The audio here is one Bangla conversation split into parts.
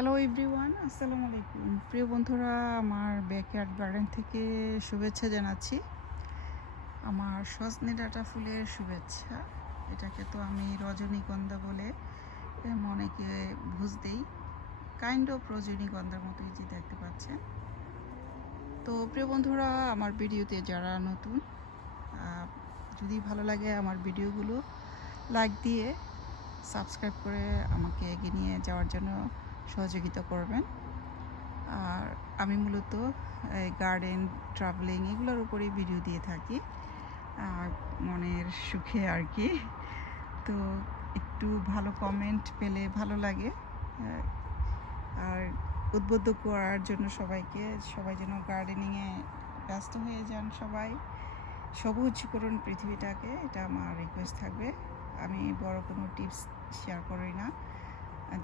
হ্যালো এভরিওয়ান আসসালামু আলাইকুম প্রিয় বন্ধুরা, আমার ব্যাকয়ার্ড গার্ডেন থেকে শুভেচ্ছা জানাচ্ছি। আমার সজনে ডাটা ফুলের শুভেচ্ছা। এটাকে তো আমি রজনীগন্ধা বলে অনেকে বুঝ দেই। কাইন্ড অফ রজনীগন্ধার মতোই যে দেখতে পাচ্ছেন। তো প্রিয় বন্ধুরা, আমার ভিডিওতে যারা নতুন যদি ভালো লাগে আমার ভিডিওগুলো লাইক দিয়ে সাবস্ক্রাইব করে আমাকে এগিয়ে নিয়ে যাওয়ার জন্য সহযোগিতা করবেন। আর আমি মূলত এই গার্ডেন ট্রাভেলিং এগুলোর উপরেই ভিডিও দিয়ে থাকি। মনের সুখে আর কি। তো একটু ভালো কমেন্ট পেলে ভালো লাগে। আর উদ্বুদ্ধ করার জন্য সবাইকে, সবাই যেন গার্ডেনিংয়ে ব্যস্ত হয়ে যান সবাই। সবুজ করুন পৃথিবীটাকে, এটা আমার রিকোয়েস্ট থাকবে। আমি বড় কোনো টিপস শেয়ার করি না।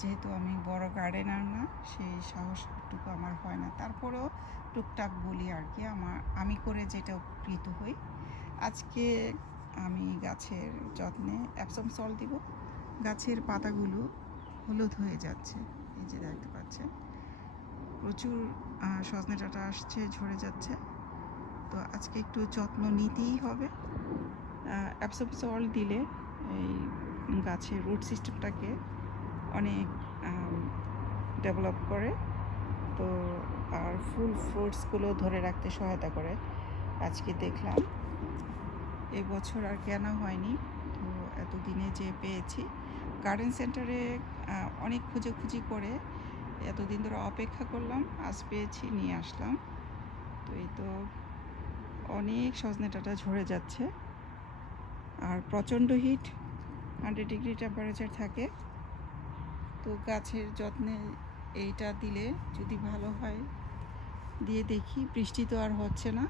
যেহেতু আমি বড় গার্ডেনার না, সেই সাহসটুকু আমার হয় না। তারপরেও টুকটাক বলি আর কি, আমার, আমি করে যেটা উপকৃত হই। আজকে আমি গাছের যত্নে অ্যাপসম সল দিব। গাছের পাতাগুলো হলুদ হয়ে যাচ্ছে, এই যে দেখতে পাচ্ছেন। প্রচুর সজনে ডাঁটা আসছে, ঝরে যাচ্ছে। তো আজকে একটু যত্ন নিতেই হবে। অ্যাপসম সল দিলে এই গাছের রুট সিস্টেমটাকে অনেক ডেভেলপ করে। তো আর ফুল ফ্রুটসগুলো ধরে রাখতে সহায়তা করে। আজকে দেখলাম। এবছর আর কেনা হয়নি। তো এতদিনে যে পেয়েছি। গার্ডেন সেন্টারে অনেক খুঁজে খুঁজি করে এতদিন ধরে অপেক্ষা করলাম। আজ পেয়েছি, নিয়ে আসলাম। তো এই তো অনেক সজনে ডাঁটা ঝরে যাচ্ছে। আর প্রচণ্ড হিট হান্ড্রেড ডিগ্রি টেম্পারেচার থাকে। তো গাছের যত্নে এইটা দিলে যদি ভালো হয়, দিয়ে দেখি। বৃষ্টি তো আর হচ্ছে না।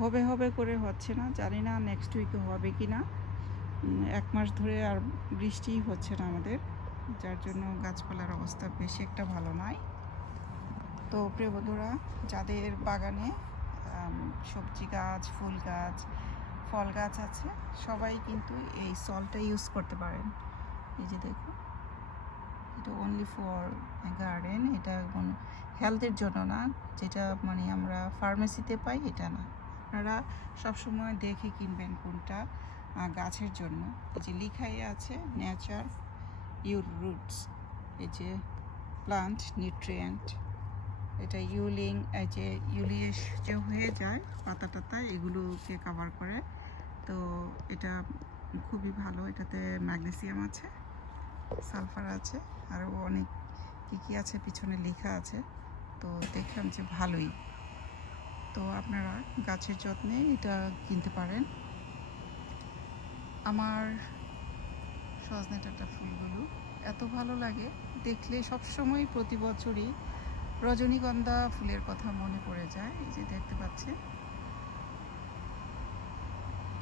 হবে হবে করে হচ্ছে না। জানি না নেক্সট উইকে হবে কি না। এক মাস ধরে আর বৃষ্টিই হচ্ছে না আমাদের। যার জন্য গাছপালার অবস্থা বেশি একটা ভালো নয় তো প্রিয় বন্ধুরা, যাদের বাগানে সবজি গাছ, ফুল গাছ, ফল গাছ আছে, সবাই কিন্তু এই সলটা ইউজ করতে পারেন। এই যে দেখুন। এটা অনলি ফর গার্ডেন এটা কোনো হেলথের জন্য না। যেটা মানে আমরা ফার্মেসিতে পাই, এটা না। আপনারা সবসময় দেখে কিনবেন কোনটা গাছের জন্য। এই যে লিখাই আছে নেচার ইউর রুটস এই যে প্লান্ট নিউট্রিয়েন্ট এটা ইউলিং এই যে ইউলিয়েস যে হয়ে যায়, পাতা টাতা, এগুলোকে কভার করে। তো এটা খুবই ভালো, এটাতে ম্যাগনেসিয়াম আছে। সালফার আছে, আরও অনেক কী কী আছে, পিছনে লেখা আছে। তো দেখলাম যে ভালোই। তো আপনারা গাছের যত্নে এটা কিনতে পারেন। আমার সজনে ডাঁটা ফুলগুলো এত ভালো লাগে, দেখলে সবসময় প্রতি বছরই রজনীগন্ধা ফুলের কথা মনে পড়ে যায়, এই যে দেখতে পাচ্ছেন।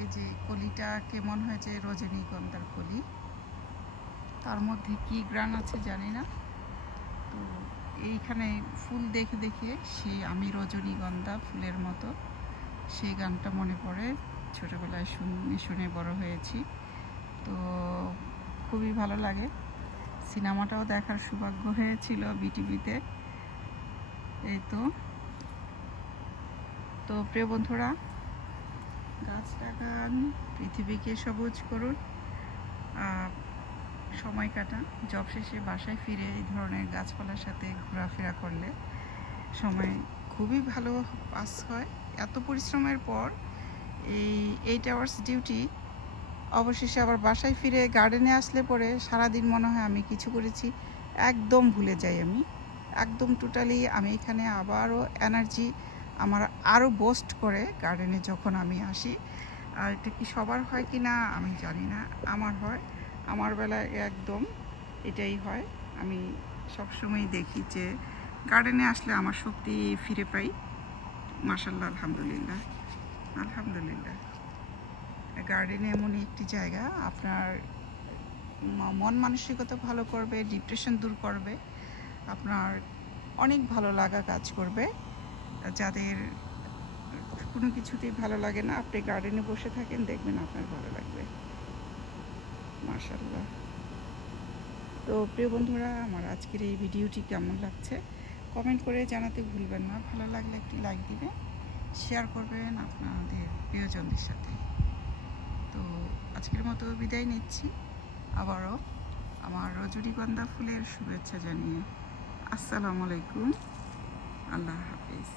এই যে কলিটা কেমন হয়েছে, রজনীগন্ধার কলি। তার মধ্যে কি গ্রান আছে জানি না। তো এইখানে ফুল দেখে দেখে সে আমি রজনীগন্ধা ফুলের মতো সেই গানটা মনে পড়ে। ছোটোবেলায় শুনে শুনে বড় হয়েছি। তো খুবই ভালো লাগে। সিনেমাটাও দেখার সৌভাগ্য হয়েছিল বিটিভিতে। এই তো। তো প্রিয় বন্ধুরা গাছ লাগান পৃথিবীকে সবুজ করুন। আহ, সময় কাটান জব শেষে বাসায় ফিরে এই ধরনের গাছপালার সাথে ঘোরাফেরা করলে সময় খুবই ভালো পাস হয়। এত পরিশ্রমের পর এই এইট আওয়ার্স ডিউটি অবশেষে আবার বাসায় ফিরে গার্ডেনে আসলে পরে সারাদিন মনে হয় আমি কিছু করেছি, একদম ভুলে যাই আমি। একদম টোটালি আমি এখানে আবারও এনার্জি আমার আরও বোস্ট করে গার্ডেনে যখন আমি আসি। আর এটা কি সবার হয় কি না আমি জানি না, আমার হয়। আমার বেলায় একদম এটাই হয়। আমি সবসময় দেখি যে গার্ডেনে আসলে আমার শক্তি ফিরে পাই। মাসাল্লাহ আলহামদুলিল্লাহ। আলহামদুলিল্লাহ। গার্ডেনে এমন একটি জায়গা, আপনার মন মানসিকতা ভালো করবে ডিপ্রেশন দূর করবে, আপনার অনেক ভালো লাগা কাজ করবে। যাদের কোনো কিছুতেই ভালো লাগে না, আপনি গার্ডেনে বসে থাকেন, দেখবেন আপনার ভালো লাগবে। মার্শাল্লাহ তো প্রিয় বন্ধুরা, আমার আজকের এই ভিডিওটি কেমন লাগছে? কমেন্ট করে জানাতে ভুলবেন না। ভালো লাগলে একটি লাইক দিবেন, শেয়ার করবেন আপনাদের প্রিয়জনদের সাথে। তো আজকের মতো বিদায় নিচ্ছি। আবারও আমার রজনীগন্ধা ফুলের শুভেচ্ছা জানিয়ে। আসসালামু আলাইকুম। আল্লাহ হাফিজ।